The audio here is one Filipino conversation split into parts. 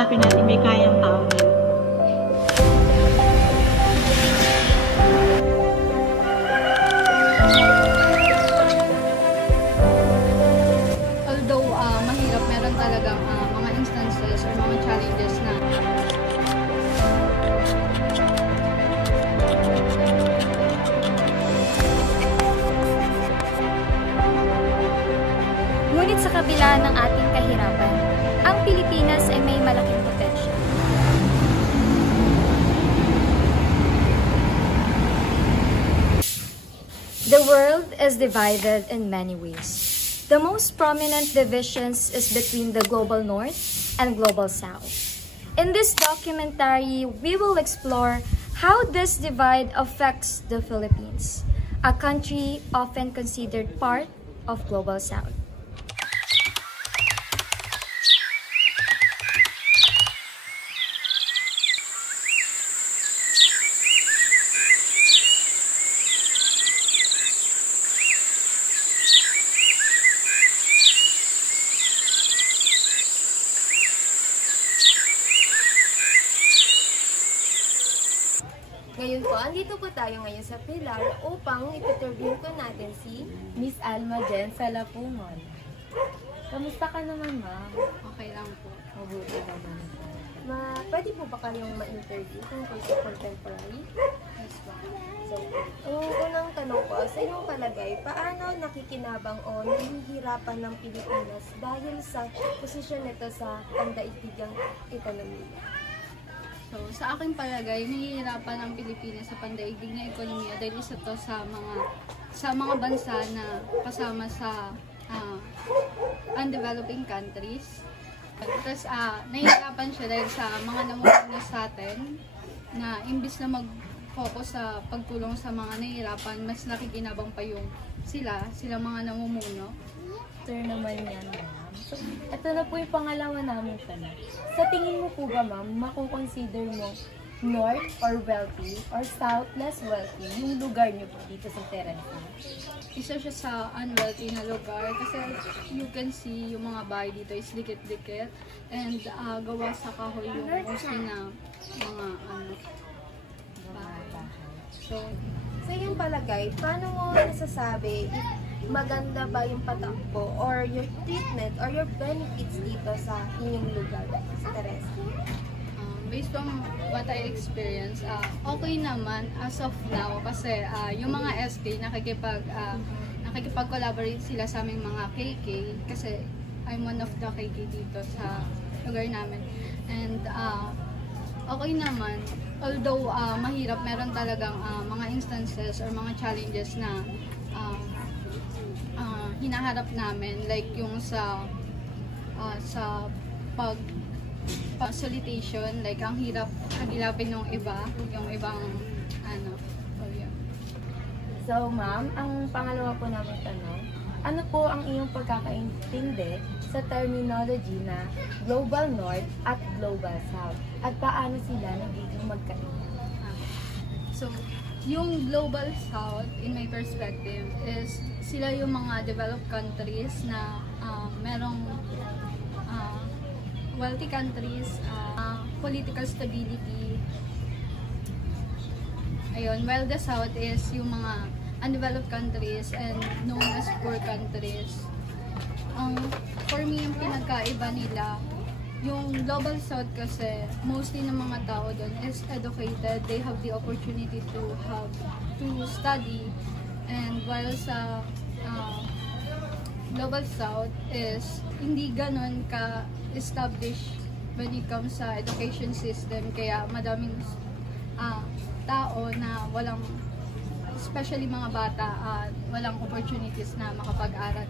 kausapin natin may kayang tao na yun. Although mahirap, meron talagang mga instances or mga challenges na ngunit sa kabila ng ating kahirapan, ang Pilipinas ay may malaking potensya. The world is divided in many ways. The most prominent divisions is between the global north and global south. In this documentary, we will explore how this divide affects the Philippines, a country often considered part of global south. Ngayon po, andito po tayo ngayon sa Pilar upang ipinterview ko natin si Miss Alma Jen Salapungon. Kamusta ka naman, ma'am? okay lang po. Mabuti naman. Pwede po ba kayong ma-interview tungkol sa contemporary? Yes po. So, ang unang tanong ko, sa inyong palagay, paano nakikinabang o nahihirapan ng Pilipinas dahil sa posisyon nito sa pandaigdigang ekonomiya? So, sa aking palagay, nahihirapan ang Pilipinas sa pandaigdig na ekonomiya dahil isa to sa mga bansa na kasama sa undeveloping countries. Tapos, nahihirapan siya dahil sa mga namumuno sa atin na imbis na mag-focus sa pagtulong sa mga nahihirapan, mas nakikinabang pa yung sila mga namumuno. Sir naman yan, ma'am. So, ito na po yung pangalawa namin tanong. Sa tingin mo po ba, ma'am, makukonsider mo north or wealthy or south less wealthy yung lugar niyo po dito sa Teresa? Isa siya sa unwealthy na lugar kasi you can see yung mga bahay dito is dikit-dikit and gawa sa kahoy yung mostly na mga bahay. So, sa iyong palagay, paano mo nasasabi if maganda ba yung patakbo or your treatment or your benefits dito sa inyong lugar sa Teresa? Based on what I experience, okay naman as of now kasi yung mga SK nakikipag-collaborate sila sa aming mga KK kasi I'm one of the KK dito sa lugar namin. And okay naman, although mahirap, meron talagang mga instances or mga challenges na hinaharap namin, like yung sa solicitation, like ang hirap hagilapin ng yung ibang so yun. So, ma'am, ang pangalawa po namin tanong, ano po ang iyong pagkakaintindi sa terminology na Global North at Global South? At paano sila nagiging magkaiba? So, yung Global South, in my perspective, is sila yung mga developed countries na merong wealthy countries, political stability. Ayun, while the South is yung mga undeveloped countries and known as poor countries. For me, yung pinagkaiba nila, yung Global South kasi, mostly ng mga tao doon is educated. They have the opportunity to study. And while sa Global South is hindi ganon ka-established when it comes sa education system. Kaya madaming tao na walang, especially mga bata, walang opportunities na makapag-aral.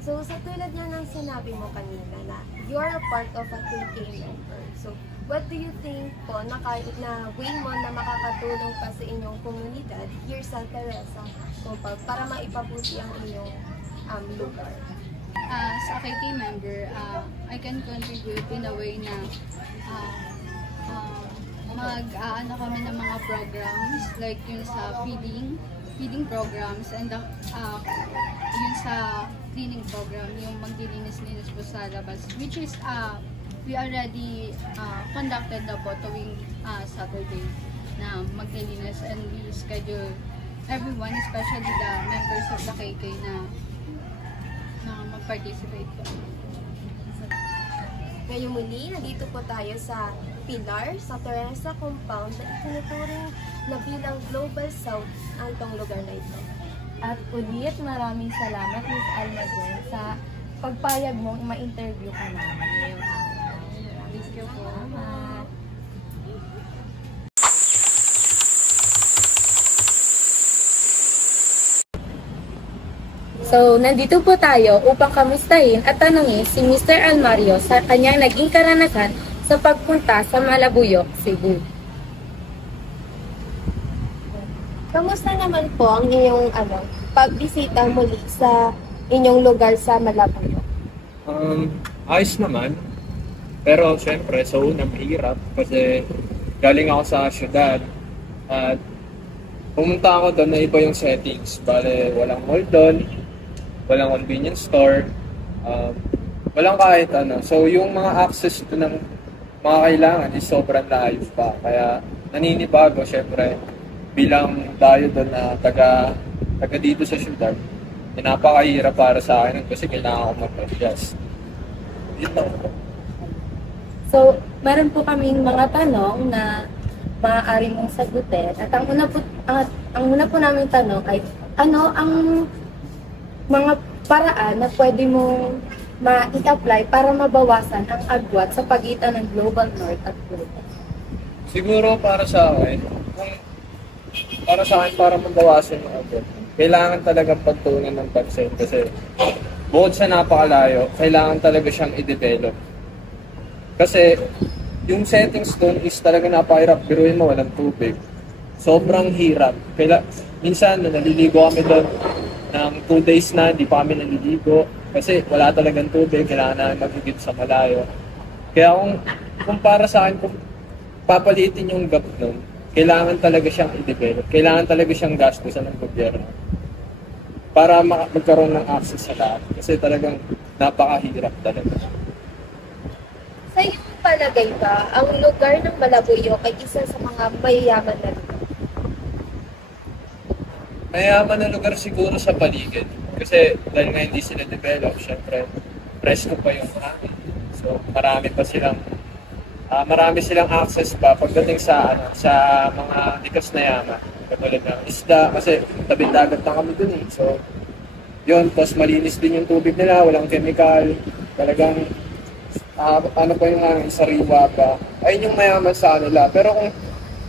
So, sa tulad nga ng sinabi mo kanina na you are a part of a KK member. So, what do you think po na way mo na makakatulong pa sa inyong komunidad here sa Teresa para maipabuti ang inyong lugar? Sa KK member, I can contribute in a way na mag-aano kami ng mga programs like yun sa feeding programs and yun sa cleaning program, yung maglilinis-linis po sa labas, which is we already conducted na po tuwing Saturday na maglilinis, and we schedule everyone, especially the members of the KK na mag-participate po. Ngayong muli, nandito po tayo sa Pilar, sa Teresa Compound na itinuturing na bilang Global South ang itong lugar na ito. At ulit, maraming salamat Ms. Alma Jen sa pagpayag mong ma-interview ka namin ngayong araw. Thank you po. Salamat. So, nandito po tayo upang kamustahin at tanungin si Mr. Almario sa kanyang naging karanasan sa pagpunta sa Malabuyok, Cebu. Kamusta naman po ang inyong pagbisita muli sa inyong lugar sa Malabuyok? Ayos naman. Pero syempre, sa una mahirap kasi galing ako sa syudad at pumunta ako doon na iba yung settings. Bale, walang mall doon, walang convenience store, walang kahit ano. So yung mga access to ng mga kailangan is sobrang layo pa. Kaya naninibago syempre bilang tayo doon na taga dito sa syudad. Napakahirap para sa akin kasi kailangan ko mag-adjust. Yun lang po. So, meron po kaming mga tanong na maaari mong sagutin. At ang una po namin tanong ay, ano ang mga paraan na pwede mong ma-apply para mabawasan ang agwat sa pagitan ng Global North at Global South? Siguro para sa akin, para mabawasan yung agwat, kailangan talagang pagtuunan ng pansin kasi bukod sa napakalayo, kailangan talaga siyang i-develop. Kasi yung settings doon is talaga napakahirap. Biruin mo, walang tubig. Sobrang hirap. Minsan, naliligo kami doon ng 2 days na, hindi pa kami naliligo. Kasi wala talagang tubig, kailangan namin magigit sa malayo. Kaya kung para sa akin, kung papalitin yung gap doon, kailangan talaga siyang i-develop. Kailangan talaga siyang gastusan ng gobyerno para magkaroon ng access sa lahat. Kasi talagang napakahirap talaga. Sa iyong palagay ba, ang lugar ng Malabuyok ay isa sa mga mayayaman na lugar? Mayaman na lugar siguro sa paligid. Kasi dahil nga hindi sila develop, syempre, presko pa yung hangin. So marami silang access pa pagdating sa mga likas na yaman. Katulad ng isda, kasi tabing dagat na kami dun eh. So, yun, tapos malinis din yung tubig nila, walang chemical, talagang ano pa yung sariwa pa. Ayun yung mayaman sa kanila. Pero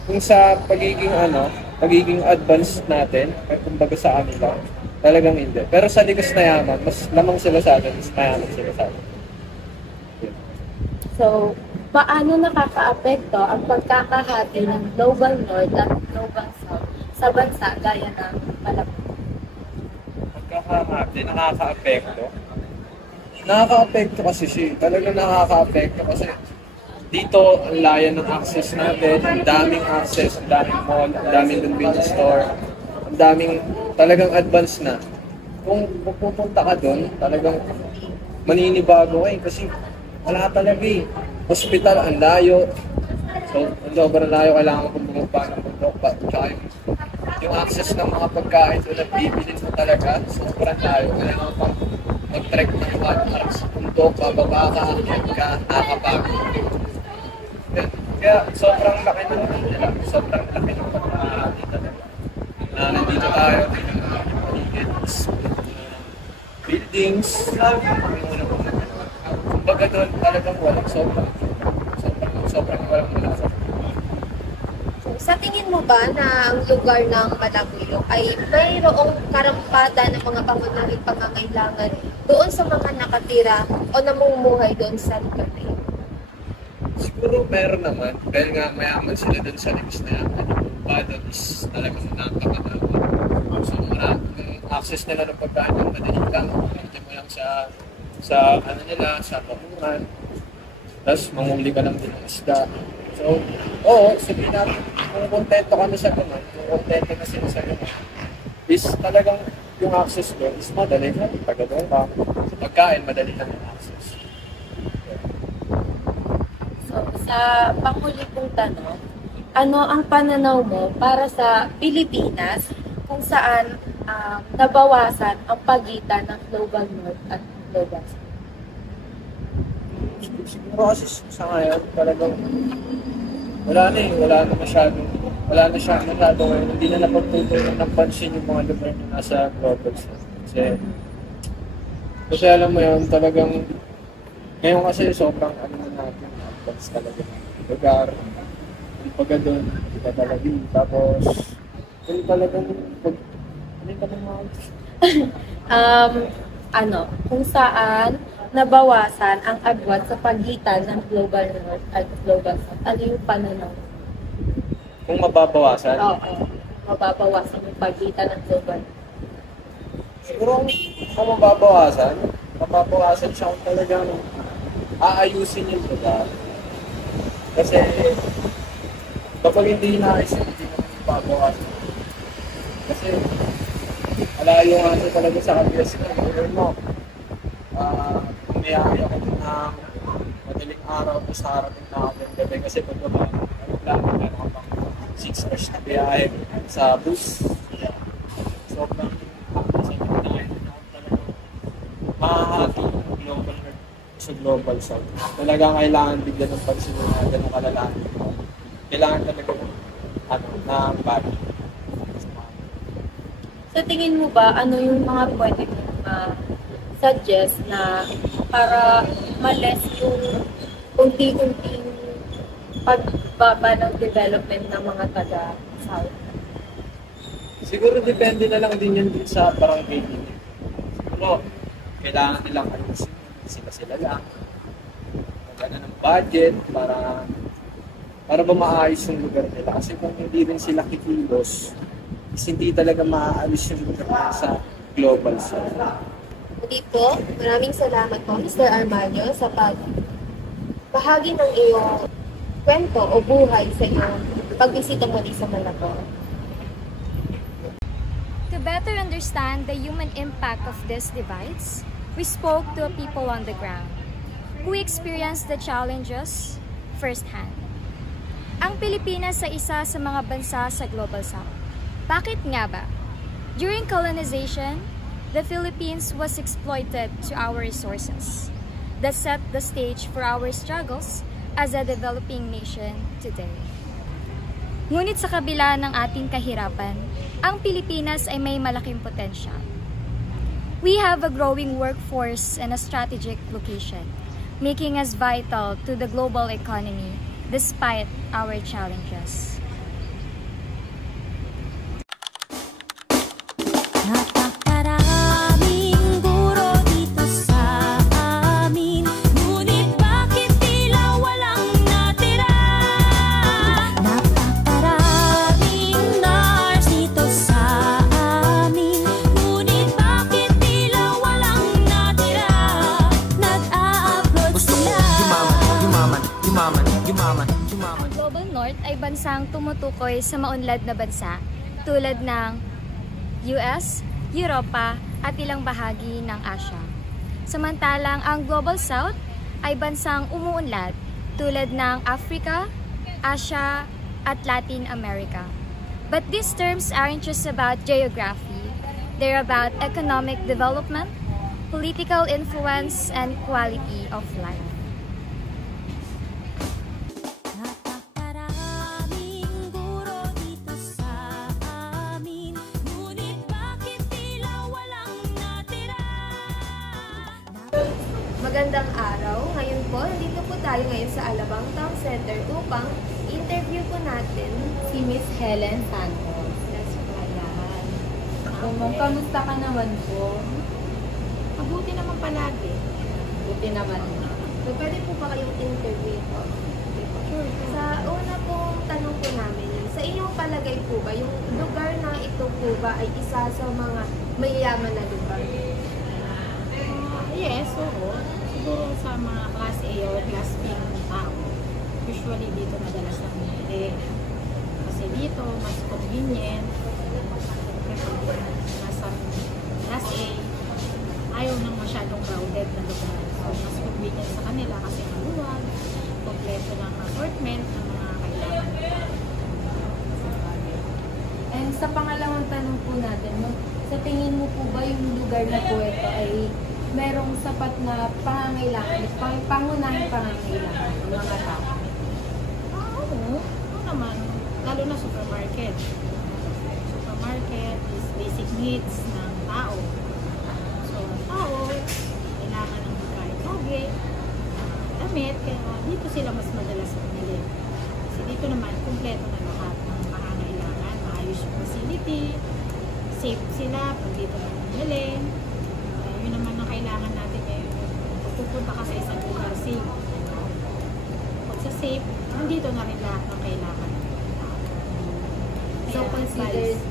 kung sa pagiging advanced natin, kumbaga sa kanila, talagang hindi. Pero sa likas na yaman, mas lamang sila sa atin, mas mayaman sila sa atin. Yun. So, paano nakaka-apekto ang pagkakahati ng Global North at Global South sa bansa gaya ng Malabuyok? Pagkakahati, nakaka-apekto? Nakaka-apekto kasi siya. Talagang nakaka-apekto kasi dito ang layan ng access natin, ang daming access, ang daming mall, ang daming convenience store, ang daming talagang advanced na. Kung pupunta ka doon, talagang maninibago ka kasi wala talaga eh. Hospital, ang layo. So, ang sobrang layo, kailangan kong bumaba ng bundok pa. Tsaka yung access ng mga pagkain doon at bibilin mo talaga, sobrang layo. Kailangan pang mag-trek ng 1 hour sa bundok, bababa ka, yan ka, nakakapagod. Kaya sobrang laki ng nila. Sobrang laki ng pagkakahati talaga. Nandito tayo, buildings, kumbaga doon talagang walang sobrang walang malasa. So, sa tingin mo ba na ang lugar ng Malabuyok ay mayroong karampatan ng mga pangunahing pangangailangan doon sa mga nakatira o namumuhay doon sa lugar na yun? Siguro meron naman, dahil nga mayaman sila doon sa limis na yan. Doon is talagang napakadami. So, access nila ng pagkain ng madali lang. Hindi mo lang sa sa bakuran. Tapos, manguli ka lang din ng isda. So, oo, sabihin natin, kung kontento ka na sa ganun, kung kontento na sila sa ganun, is talagang yung access doon is madali lang. Taga doon ka. Sa pagkain, madali lang yung access. sa panghuli kong tanong, ano ang pananaw mo para sa Pilipinas kung saan nabawasan ang pagitan ng Global North at Global South? Siguro kasi sa ngayon, talagang wala na siya masyado ngayon. Hindi na napagtutunan ng pansin yung mga lugar na nasa global south. Kasi alam mo yun, talagang ngayon kasi sobrang ano na natin, advance talaga ng lugar. Hindi pa doon, hindi pa talaga. Tapos, hindi talagang kung saan nabawasan ang agwat sa pagitan ng Global North at Global South. Ano yung pananaw? kung mababawasan. Oo. Mababawasan yung pagitan ng Global North. Siguro kung mababawasan siya kung talagang aayusin yung lugar. Kasi kapag hindi inaayos, hindi naman mababawasan. Kasi malayo nga siya talaga sa kabila siguro mo. Kung may ayaw ko din ng madaling araw o sa harating na ako ng gabi kasi pag naman, meron ka pang 6 hours na biyahe sa bus. Sobrang mahahati yung global north sa global south. Talagang kailangan bigyan ng pagsinunagan ng kalalahan. Kailangan talaga ng body. Sa tingin mo ba, ano yung mga pwede mong suggest na para ma-less yung unti-unting pagbaba ng development ng mga taga-south? Siguro depende na lang din yun din sa barangay din. Siguro, kailangan nilang ayusin sila lang. Magana ng budget para ba maayos yung lugar nila. Kasi kung hindi rin sila kikilos, hindi talaga maaalis yung lugar nila sa global south. Muli po, maraming salamat po Mr. Armalio sa bahagi ng iyong kwento o buhay sa iyong pagbisita muli sa Malabon. To better understand the human impact of these divides, we spoke to people on the ground who experienced the challenges firsthand. Ang Pilipinas ay isa sa mga bansa sa Global South. Bakit nga ba? During colonization, the Philippines was exploited to our resources. That set the stage for our struggles as a developing nation today. Ngunit sa kabila ng ating kahirapan, ang Pilipinas ay may malaking potensyal. We have a growing workforce and a strategic location, making us vital to the global economy despite our challenges. Napakaraming guro dito sa amin, ngunit bakit tila walang natira? Napakaraming nurse dito sa amin, ngunit bakit tila walang natira? Nag-a-upload sila. Ang Global North ay bansang tumutukoy sa maunlad na bansa tulad ng US, Europa at ilang bahagi ng Asia. Samantalang ang Global South ay bansang umuunlad tulad ng Africa, Asia at Latin America. But these terms aren't just about geography. They're about economic development, political influence, and quality of life. Napakaraming guro dito sa amin, ngunit bakit tila walang natira? Magandang araw. Ngayon po, nandito po tayo ngayon sa Alabang Town Center upang interview po natin Si Miss Helen Santos. That's Ryan. Kamusta ka naman po? Mabuti naman palagi. Buti naman. So, pwede po ba kayong interview po? Sa una pong tanong po namin, sa inyong palagay po ba, yung lugar na ito po ba ay isa sa mga mayayaman na lugar? Yes, oo. Siguro sa mga class A or class B ng tao, usually dito madalas na bumili. Kasi dito, mas convenient. Siyempre, nasa class A, ayaw nang masyadong crowded na lugar. So, mas convenient sa kanila kasi maluwag, kompleto ng assortment ng mga kailangan. And sa pangalawang tanong po natin, no, sa tingin mo po ba yung lugar na po ito ay merong sapat na pangangailangan, pangunahing pangangailangan ng mga tao? Oo naman, lalo na supermarket. Supermarket is basic needs ng tao. So, ang tao, kailangan ng pagkain toge, damit, kaya dito sila mas madalas bumili. Kasi dito naman, kumpleto na lahat ng pangangailangan. Maayos yung facility, safe sila pag dito na bumili. Yun naman ang kailangan natin ngayon. Kung pupunta ka sa isang lugar, safe. Pag sa safe, nandito na rin lahat ng kailangan. So, Kaya consider advice.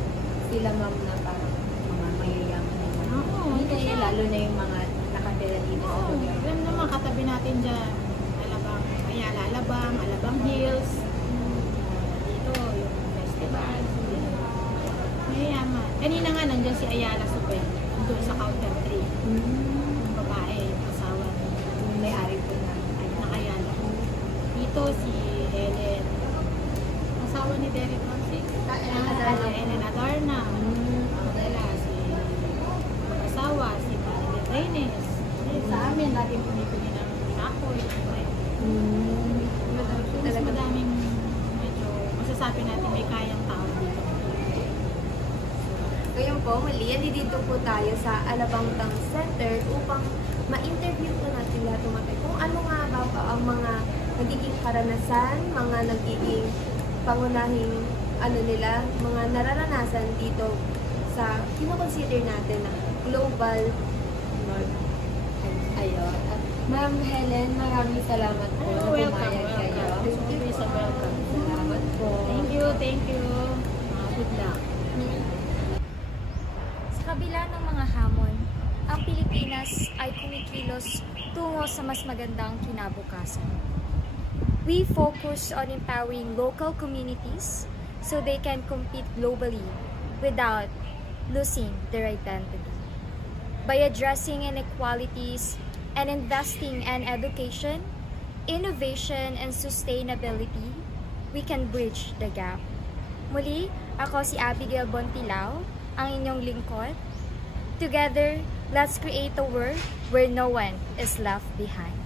sila ma'am na parang mga mayayaman na naman. Oo, Hindi kasi kaya lalo na yung mga nakatira dito sa Oo, lugar. alam naman katabi natin dyan. Ayala, Alabang Hills. Dito, yung festival. Mayayaman. Kanina nga nandyan si Ayala Super. Doon sa counter 3. Yung babae, yung asawa ng may-ari po na Ayala. Dito si Helen. Asawa ni Derek Ramsey. Ellen Adarna. Wala, si mag-asawa, si Marilyn Reynes. Sa amin, laging pinipili ng kahoy. Mas madaming medyo masasabi natin may kayang tao dito. Ngayon po, muli, dito po tayo sa Alabang Town Center upang ma-interview po natin lahat ng mga kung ano nga ba pa ang mga nagiging karanasan, mga nagiging pangunahing mga nararanasan dito sa kinoconsider natin na global north. Ayun. At Ma'am Helen, maraming salamat po na pumayag kayo. Always a welcome. Salamat po. Thank you. Good luck. Sa kabila ng mga hamon, ang Pilipinas ay kumikilos tungo sa mas magandang kinabukasan. We focus on empowering local communities so they can compete globally without losing their identity. By addressing inequalities and investing in education, innovation, and sustainability, we can bridge the gap. Muli, ako si Abigail Bontilao, ang inyong lingkod. Together, let's create a world where no one is left behind.